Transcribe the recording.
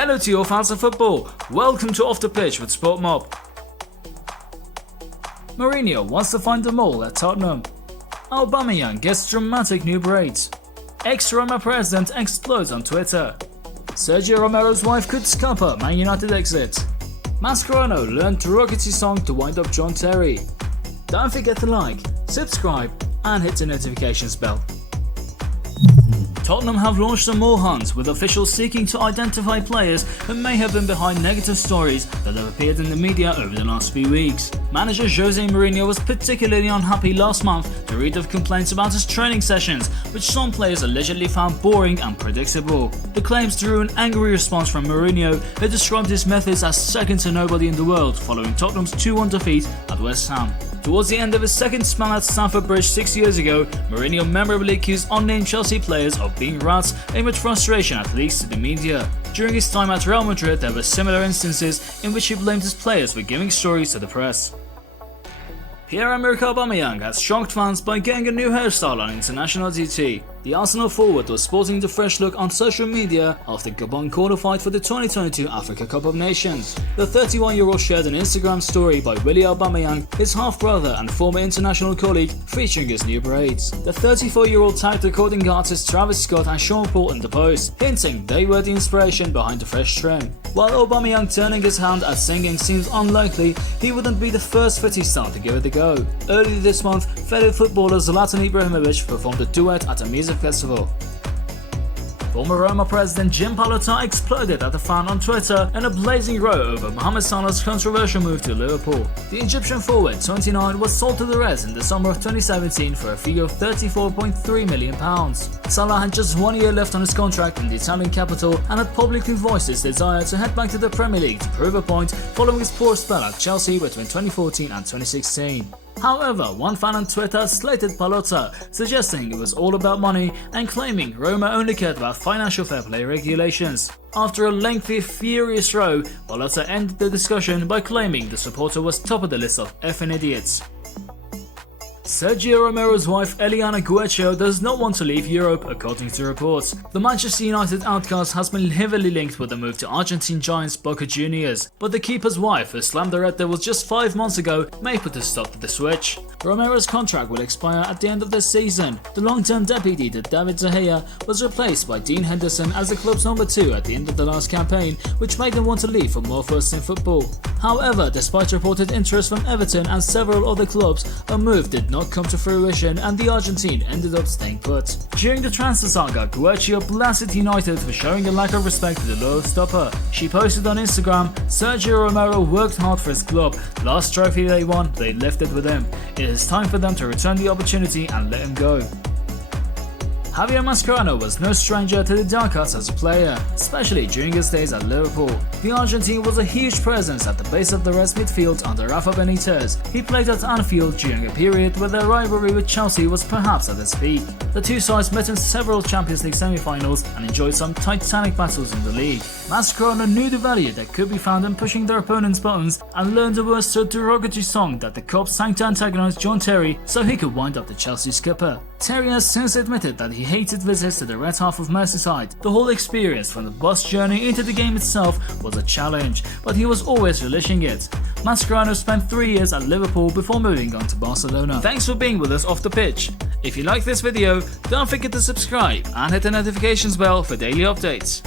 Hello to your fans of football, welcome to Off the Pitch with SportMob. Mourinho wants to find the mole at Tottenham. Aubameyang gets dramatic new braids. Ex-Roma president explodes on Twitter. Sergio Romero's wife could scupper Man Utd exit. Mascherano learned derogatory song to wind up John Terry. Don't forget to like, subscribe and hit the notifications bell. Tottenham have launched a mole hunt, with officials seeking to identify players who may have been behind negative stories that have appeared in the media over the last few weeks. Manager Jose Mourinho was particularly unhappy last month to read of complaints about his training sessions, which some players allegedly found boring and predictable. The claims drew an angry response from Mourinho, who described his methods as second to nobody in the world following Tottenham's 2-1 defeat at West Ham. Towards the end of his second spell at Stamford Bridge 6 years ago, Mourinho memorably accused unnamed Chelsea players of being rats amid frustration at least to the media. During his time at Real Madrid, there were similar instances in which he blamed his players for giving stories to the press. Pierre-Emerick Aubameyang has shocked fans by getting a new hairstyle on international duty. The Arsenal forward was sporting the fresh look on social media after Gabon qualified for the 2022 Africa Cup of Nations. The 31-year-old shared an Instagram story by Willie Aubameyang, his half-brother and former international colleague, featuring his new braids. The 34-year-old tagged recording artists Travis Scott and Sean Paul in the post, hinting they were the inspiration behind the fresh trend. While Aubameyang turning his hand at singing seems unlikely, he wouldn't be the first footy star to give it a go. Earlier this month, fellow footballer Zlatan Ibrahimovic performed a duet at a music festival. Former Roma president Jim Pallotta exploded at a fan on Twitter in a blazing row over Mohamed Salah's controversial move to Liverpool. The Egyptian forward, 29, was sold to the Reds in the summer of 2017 for a fee of £34.3 million. Salah had just 1 year left on his contract in the Italian capital and had publicly voiced his desire to head back to the Premier League to prove a point following his poor spell at Chelsea between 2014 and 2016. However, one fan on Twitter slated Pallotta, suggesting it was all about money and claiming Roma only cared about financial fair play regulations. After a lengthy, furious row, Pallotta ended the discussion by claiming the supporter was top of the list of effing idiots. Sergio Romero's wife Eliana Gueccio does not want to leave Europe, according to reports. The Manchester United outcast has been heavily linked with the move to Argentine giants Boca Juniors, but the keeper's wife, who slammed the Red Devils just 5 months ago, may put a stop to the switch. Romero's contract will expire at the end of this season. The long-term deputy to David De Gea was replaced by Dean Henderson as the club's number 2 at the end of the last campaign, which made them want to leave for more first-team football. However, despite reported interest from Everton and several other clubs, a move did not come to fruition and the Argentine ended up staying put. During the transfer saga, Gueccio blasted United for showing a lack of respect for the loyal stopper. She posted on Instagram, "Sergio Romero worked hard for his club. Last trophy they won, they left it with him. It is time for them to return the opportunity and let him go." Javier Mascherano was no stranger to the dark arts as a player, especially during his days at Liverpool. The Argentine was a huge presence at the base of the Reds midfield under Rafa Benitez. He played at Anfield during a period where their rivalry with Chelsea was perhaps at its peak. The two sides met in several Champions League semi-finals and enjoyed some titanic battles in the league. Mascherano knew the value that could be found in pushing their opponent's buttons and learned the words to a derogatory song that the Cop sang to antagonize John Terry so he could wind up the Chelsea skipper. Terry has since admitted that he hated visits to the red half of Merseyside. The whole experience from the bus journey into the game itself was a challenge, but he was always relishing it. Mascherano spent 3 years at Liverpool before moving on to Barcelona. Thanks for being with us off the pitch. If you like this video, don't forget to subscribe and hit the notifications bell for daily updates.